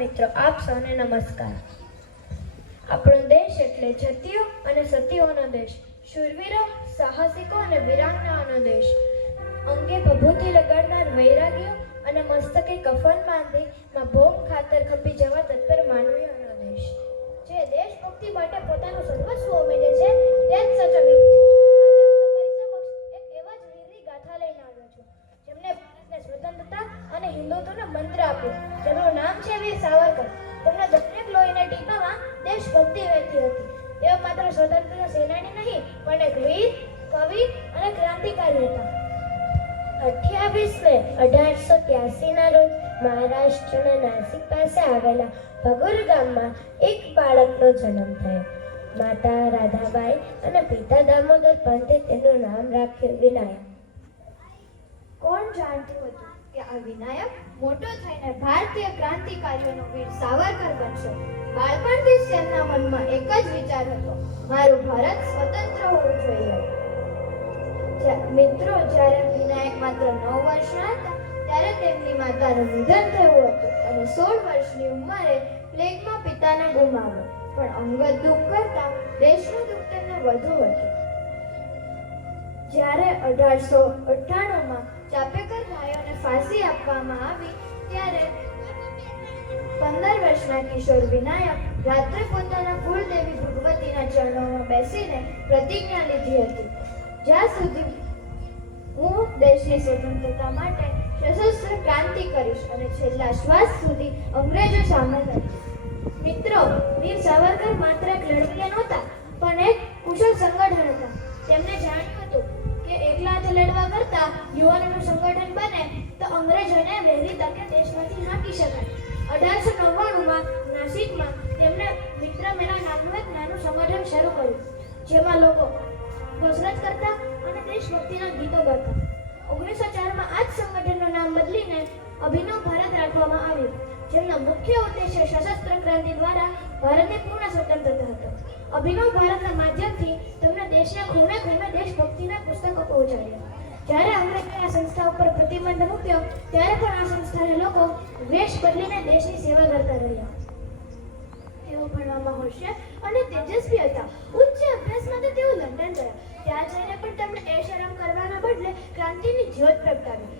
મિત્રો, આપ સૌને નમસ્કાર. આપણો દેશ એટલે જતીઓ અને સતીઓનો દેશ, શૂરવીરો, સાહસિકો અને વીરાંગનાઓનો દેશ, અંગે ભભૂતિ લગાડનાર વૈરાગીઓ અને મસ્તકે કફન બાંધી ભોમ ખાતર ખપી જવા તત્પર માનવીઓનો દેશ, જે દેશભક્તિ માટે પોતાનું સર્વસ્વ ઉમેરે છે, તે જ સાચો વીર છે. આજે હું તમારી સમક્ષ એક એવા જ વીરની ગાથા લઈને આવ્યો છું, જેમને ભારતને સ્વતંત્રતા અને હિન્દુત્વનો મંત્ર આપ્યો, જેનું નામ છે વીર સાવરકર. તેમના દરેક લોહીના ટીપામાં દેશભક્તિ વહેતી હતી. તેઓ માત્ર સ્વતંત્રતા સેનાની નહીં, પણ એક વીર, કવિ અને ક્રાંતિકારી હતા. 28 મે 1883 ના રોજ મહારાષ્ટ્રના નાસિક પાસે આવેલા ભગોર ગામમાં એક બાળકનો જન્મ થયો. માતા રાધાબાઈ અને પિતા દામોદર પંતે તેનું નામ રાખ્યું વિનાયક. કોણ જાણતું હતું કે આ વિનાયક મોટો થઈને ભારતીય ક્રાંતિકારીઓનો વીર સાવરકર બનશે? બાળપણથી જ તેમના મનમાં એક જ વિચાર હતો, મારું ભારત સ્વતંત્ર હોવું જોઈએ. મિત્રો, જ્યારે વિનાયક માત્ર 9 વર્ષના હતા ત્યારે તેમની માતાનું નિધન થયું હતું અને 16 વર્ષની ઉંમરે પ્લેગમાં પિતાને ગુમાવ્યો. પણ અંગત દુઃખ કરતા દેશનું દુઃખ તેમને વધુ હતું. જ્યારે 1898માં ચાપેકર ભાઈઓને ફાંસી આપવામાં આવી ત્યારે 15 વર્ષના કિશોર વિનાયક રાત્રે પોતાના કુળદેવી ભગવતીના ચરણોમાં બેસીને પ્રતિજ્ઞા લીધી હતી, જ્યાં સુધી હું દેશની સ્વતંત્રતા માટે સશસ્ત્ર ક્રાંતિ કરીશ અને છેલ્લા શ્વાસ સુધી અંગ્રેજો સામે લડીશ. મિત્રો, વીર સાવરકર માત્ર એક લડવૈયા નહોતા, પણ એક કુશળ સંગઠન હતા. તેમને જાણ્યું હતું કે એકલા જ લડવા કરતા યુવાનોનું સંગઠન બને તો અંગ્રેજોને વહેલી તકે દેશમાંથી હાંકી શકાય. 1899માં નાસિકમાં તેમણે મિત્ર મેળા નામનું એક નાનું સંગઠન શરૂ કર્યું, જેમાં લોકો કસરત કરતા અને દેશભક્તિના ગીતો ગાતા. 1904માં આ જ સંગઠનનું નામ બદલીને અભિનવ ભારત રાખવામાં આવ્યું, જેમનો મુખ્ય ઉદ્દેશ્ય સશસ્ત્ર ક્રાંતિ દ્વારા ભારતની પૂર્ણ સ્વતંત્રતા હતો. અભિનવ ભારતના માધ્યમથી તેમણે દેશના ખૂણે ખૂણે દેશભક્તિના પુસ્તકો પહોંચાડ્યા. જ્યારે અંગ્રેજોએ આ સંસ્થા ઉપર પ્રતિબંધ મૂક્યો ત્યારે પણ આ સંસ્થાના લોકો વેશ બદલીને દેશની સેવા કરતા રહ્યા. તેઓ ભણવામાં હોશિયાર અને તેજસ્વી હતા. ઉચ્ચ અભ્યાસ માટે તેઓ લંડન ગયા. ત્યાં જઈને પણ તેમણે એશરમ કરવાના બદલે ક્રાંતિની જ્યોત પ્રગટાવી.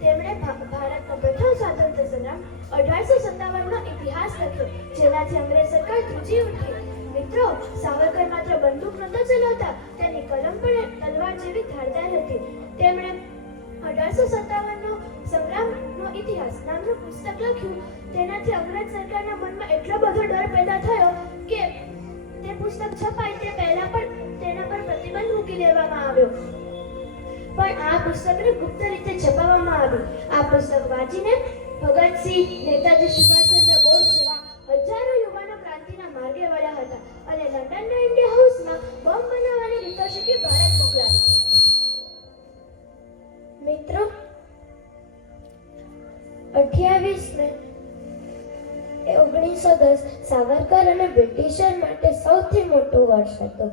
તેમણે ભારતનો પ્રથમ સ્વાતંત્ર્ય સંગ્રામ 1857નો ઇતિહાસ લખ્યો, જેનાથી અંગ્રેજ સરકાર ધ્રુજી ઉઠી. મિત્રો, સાવરકર માત્ર બંદૂક નહોતા ચલાવતા, તેની કલમ પણ તલવાર જેવી ધારદાર હતી. તેમણે 1857નો સંગ્રામનો ઇતિહાસ નામનું પુસ્તક લખ્યું. તેનાથી અંગ્રેજ સરકારના મનમાં એટલો બધો ડર પેદા થયો કે તે પુસ્તક છપાય તે પહેલા પણ તેના પર પ્રતિબંધ મૂકી દેવામાં આવ્યો. પણ આ પુસ્તકને ગુપ્ત રીતે છપાવવામાં આવ્યું. આ પુસ્તક વાંચીને ભગતસિંહ, નેતાજી સુભાષચંદ્ર બોઝ જેવા હજારો યુવાનો ક્રાંતિના માર્ગે વળ્યા હતા અને લંડનના ઇન્ડિયા હાઉસમાં બોમ્બ બનાવવાની રીતો શીખી ભારત મોકલાવી. મિત્રો, 28 મે 1910 સાવરકર અને બ્રિટિશર માટે સૌથી મોટું વર્ષ હતું.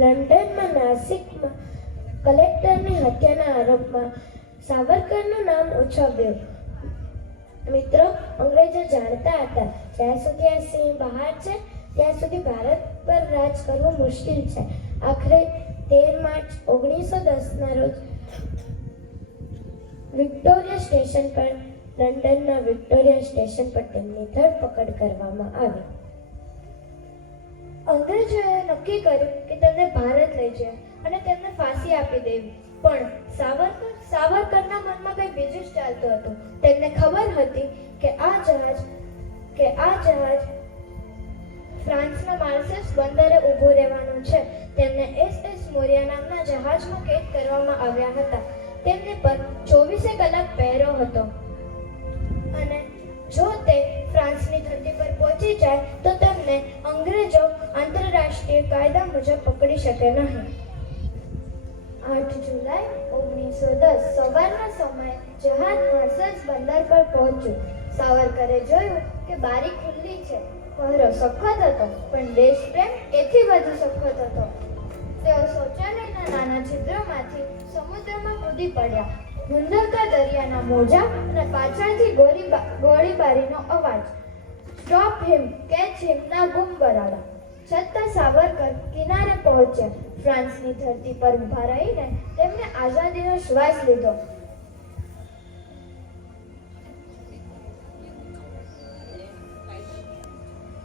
લંડનમાં નાસિકમાં કલેક્ટરની હત્યાના આરોપમાં સાવરકરનું નામ ઉછળ્યું. મિત્રો, અંગ્રેજો જાણતા હતા જ્યાં સુધી આ સિંહ બહાર છે ત્યાં સુધી ભારત પર રાજ કરવું મુશ્કેલ છે. આખરે 13 માર્ચ 1910ના રોજ વિક્ટોરિયા સ્ટેશન પર લંડનના વિક્ટોરિયા સ્ટેશન પર તેમની ધરપકડ કરવામાં આવી. અંગ્રેજોએ નક્કી કર્યું કે તેમને ભારત લઈ જાય અને તેમને ફાંસી આપી દેવી. પણ સાવરકરના મનમાં કંઈ બીજું જ ચાલતું હતું. તેમને ખબર હતી કે આ જહાજ ફ્રાન્સના માર્સેલ્સ બંદરે ઊભું રહેવાનું છે. તેમને SS મોરિયા નામના જહાજમાં કેદ કરવામાં આવ્યા હતા. તેમની પર 24 કલાક પહેરો હતો અને જો તે ફ્રાન્સની ધરતી પર પહોંચી જાય તો તેમને અંગ્રેજો આંતરરાષ્ટ્રીય કાયદા મુજબ પકડી શકે નહીં. 8 જુલાઈ 1910 સવારના સમયે જહાજ માર્સેલ્સ બંદર પર પહોંચ્યું. સાવરકરે જોયું કે બારી ખુલ્લી છે. પહેરો સખત હતો, પણ દેશપ્રેમ એથી વધુ સખત હતો. તેઓ શૌચાલયના નાના છિદ્રમાંથી સમુદ્રમાં કૂદી પડ્યા. ધુંધળકા દરિયાના મોજા અને પાછળથી ગોળીબારીનો અવાજ. સ્ટોપ હિમ, કેચ હિમ ના બૂમ બરાડા. છતાં સાવરકર કિનારે પહોંચ્યા. ફ્રાન્સની ધરતી પર ઊભા રહીને તેમણે આઝાદીનો શ્વાસ લીધો.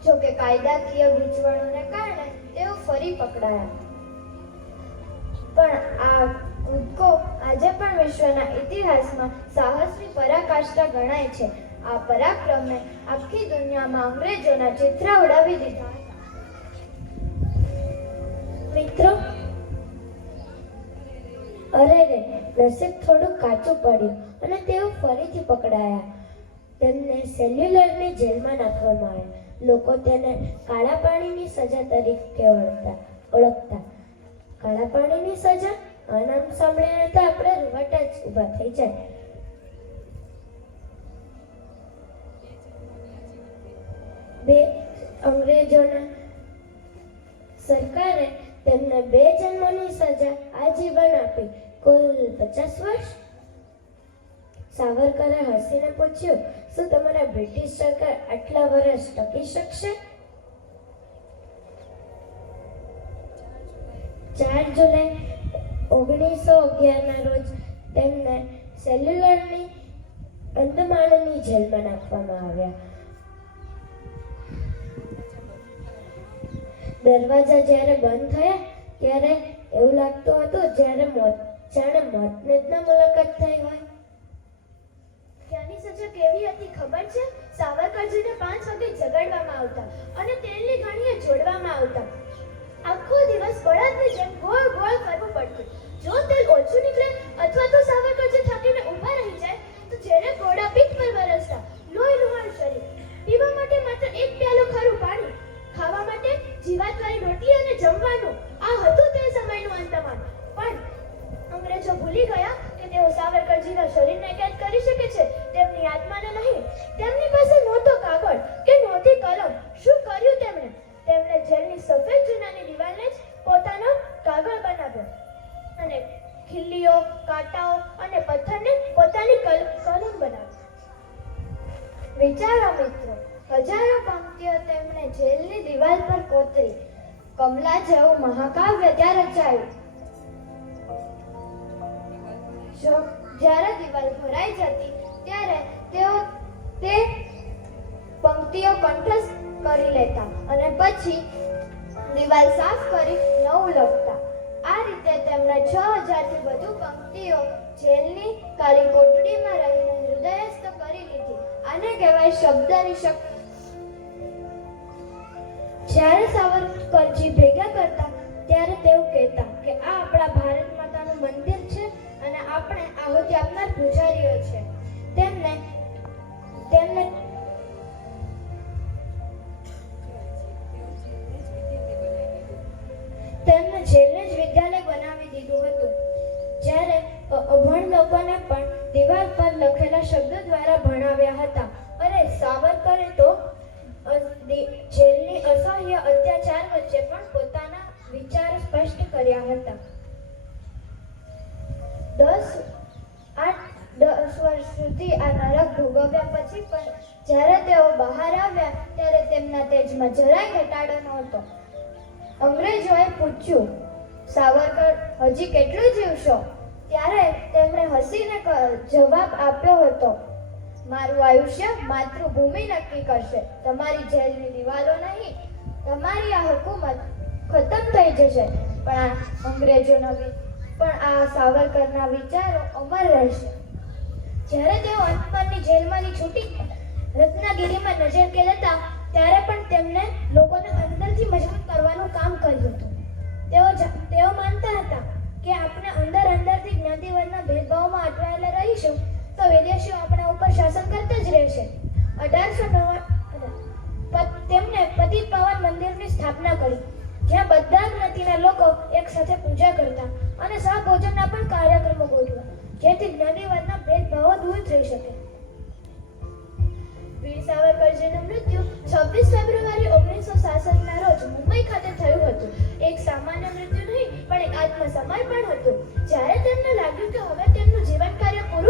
જોકે કાયદાકીય ગૂંચવણોને કારણે તેઓ ફરી પકડાયા. પણ આ કૂદકો આજે પણ વિશ્વના ઇતિહાસમાં સાહસની પરાકાષ્ઠા ગણાય છે. આ પરાક્રમે આખી દુનિયામાં અંગ્રેજોના ચિત્રા ઉડાવી દીધા. મિત્રો, અરે રે, નસીબ થોડું કાચું પડ્યું અને તેઓ ફરીથી પકડાયા. તેમને સેલ્યુલરની જેલમાં નાખવામાં આવ્યા. લોકો તેને કાળા પાણીની સજા તરીકે ઓળખતા. કાળા પાણીની સજા? આ નામ સાંભળીને તો આપણે રૂવાટા જ ઊભા થઈ જાય. બે અંગ્રેજોના સરકારે તેમને 2 જન્મની સજા આજીવન આપી, કુલ 50 વર્ષ. સાવરકરે હસીને પૂછ્યું, શું તમારા બ્રિટિશ સરકાર આટલા વર્ષ ટકી શકશે? 4 જુલાઈ 1911 ના રોજ તેમને સેલ્યુલરની અંદમાનની જેલમાં નાખવામાં આવ્યા. દરવાજા જ્યારે બંધ થયા ત્યારે એવું લાગતું હતું જાણે મોતને જ ના મુલાકાત થઈ હોય. ત્યાંની સજા કેવી હતી ખબર છે? સાવરકરજીને 5 વાગે જગાડવામાં આવતા અને તેલની ઘાણીએ જોડવામાં આવતા. આખો દિવસ બળદની જેમ ગોળ ગોળ ફરવું પડતું. જો તેલ ઓછું નીકળે અથવા તો સાવરકરજી થાકીને ઊભા રહી જાય તો ઝેરે ઘોડા પીઠ પર વરસતા. લોહી લુહાણ શરીર. પીવા માટે માત્ર 1 પ્યાલો ખારું પાણી. ખાવા માટે જીવાતવાળી રોટલી અને જમવાનું. આ હતું તે સમયનું અંતમાન. પણ અંગ્રેજો ભૂલી ગયા કે તેઓ સાવરકરજીના શરીરને કેદ કરી શકે છે, તેમની આત્માને નહીં. તેમની પાસે નહોતો કાગળ કે નહોતી કલમ. શું કર્યું તેમણે? તેમણે જેલની સફેદ ચૂનાની દિવાલને જ પોતાનો કાગળ બનાવ્યો અને ખીલ્લીઓ, કાંટાઓ અને પથ્થરને પોતાની કલમ બનાવી. વિચારો મિત્રો, હજારો પંક્તિઓ તેમણે જેલની દિવાલ પર કોતરી. કમલા જેવું મહાકાવ્ય ત્યાં રચાયું. જ્યારે દિવાલ ભરાઈ જતી ત્યારે તેઓ તે પંક્તિઓ કંઠસ્થ કરી લેતા અને પછી દિવાલ સાફ કરી નવું લખતા. આ રીતે તેમણે 6000 થી વધુ પંક્તિઓ જેલની કાળી કોટડીમાં રહીને હૃદયસ્થ કરી લીધી. આને કહેવાય શબ્દની શક્તિ. જ્યારે સાવરકરજી ભેગા કરતા ત્યારે તેઓ કહેતા કે આ આપણા ભારત માતાનું મંદિર છે અને આપણે આહુતિ આપનાર પૂજારીઓ છે. તેમને જેલને જ વિદ્યાલય બનાવી દીધું હતું. જ્યારે અભણ લોકોને પણ દિવાલ પર લખેલા શબ્દો દ્વારા ભણાવ્યા હતા. અરે, સાવરકરે તો જેલની અસહ્ય અત્યાચાર વચ્ચે પણ પોતાના વિચારો સ્પષ્ટ કર્યા હતા. 10 વર્ષ સુધી આ નરક ભોગવ્યા પછી પણ જ્યારે તેઓ બહાર આવ્યા ત્યારે તેમના તેજમાં જરાય ઘટાડો નહોતો. અંગ્રેજોએ પૂછ્યું, સાવરકર, હજી કેટલું જીવશો? ત્યારે તેમણે હસીને જવાબ આપ્યો હતો, મારું આયુષ્ય માતૃભૂમિ નક્કી કરશે. તમારી જેલની દિવાલો નહીં. તમારી આ હુકુમત ખતમ થઈ જશે. પણ આ સાવરકરના વિચારો અમર રહેશે. જ્યારે તેઓ અંતમાનની જેલમાંથી છૂટી રત્નાગીરીમાં નજર કેળવતા ત્યારે પણ તેમને લોકોને અંદરથી મજબૂત કરવાનું કામ કર્યું હતું. તેઓ માનતા હતા કે આપણે અંદરથી જ્ઞાતિવાદના ભેદભાવમાં અટવાયેલા રહીશું તો વિદેશીઓ આપણા ઉપર શાસન કરતા જ રહેશે. 1899 તેમણે પતિત પાવન મંદિરની સ્થાપના કરી, જ્યાં બધા જ્ઞાતિના લોકો એક સાથે પૂજા કરતા અને સહભોજનના પણ કાર્યક્રમો ગોઠવ્યા, જેથી જ્ઞાતિવાદના ભેદભાવો દૂર થઈ શકે. વીર સાવરકરજીનું મૃત્યુ 26 ફેબ્રુઆરી 1966ના રોજ મુંબઈ ખાતે થયું હતું. એક સામાન્ય મૃત્યુ નહીં પણ એક આત્મસમર્પણ હતું. જ્યારે તેમને લાગ્યું કે હવે તેમનું જીવન કાર્ય પૂરું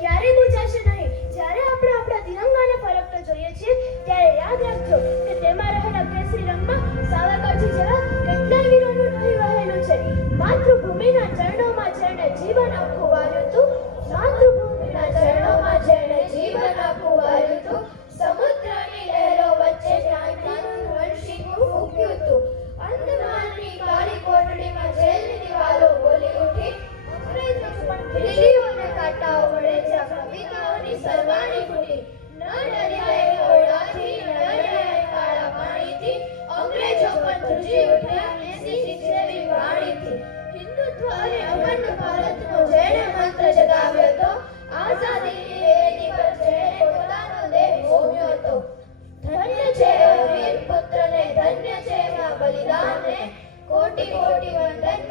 ક્યારેય ભૂંજાશે નહીં. જ્યારે આપણે આપણા તિરંગાને ફરકતો જોઈએ છીએ ત્યારે યાદ રાખજો કે તેમાં રહેલા કેસરી રંગમાં સાવરકરજી જેવા કેટલાય વીરોનું લોહી વહેલું છે. માતૃભૂમિના ચરણોમાં જેણે જીવન આખું વાળ્યું હતું, માતૃભૂમિના ચરણોમાં જેણે જીવન આખું વાળ્યું હતું, સમુદ્રની લહેરો વચ્ચે શાંતિનું વંશીકું ફૂંક્યું હતું. અંદમાનની કાળી કોટડીમાં જેલની દિવાલો બોલી ઉઠી, અંગ્રેજો પણ ખીલીઓને કાંટાઓ વડે જ્યાં કવિતાઓની સરવાણી ફૂટી. ન ડર્યા એ ઘોડાથી, ન ડર્યા એ કાળા પાણીથી, અંગ્રેજો પણ ધ્રુજી ઉઠ્યા એસી શિક્ષેવી વાણીથી. હિન્દુત્વ અને અખંડ ભારતનો જેણે મંત્ર જગાવ્યો હતો, આઝાદીની વેદી પર જેણે પોતાનો દેહ હોમ્યો હતો. ધન્ય છે એ વીર પુત્રને, ધન્ય છે એવા બલિદાનને, કોટી કોટી વંદન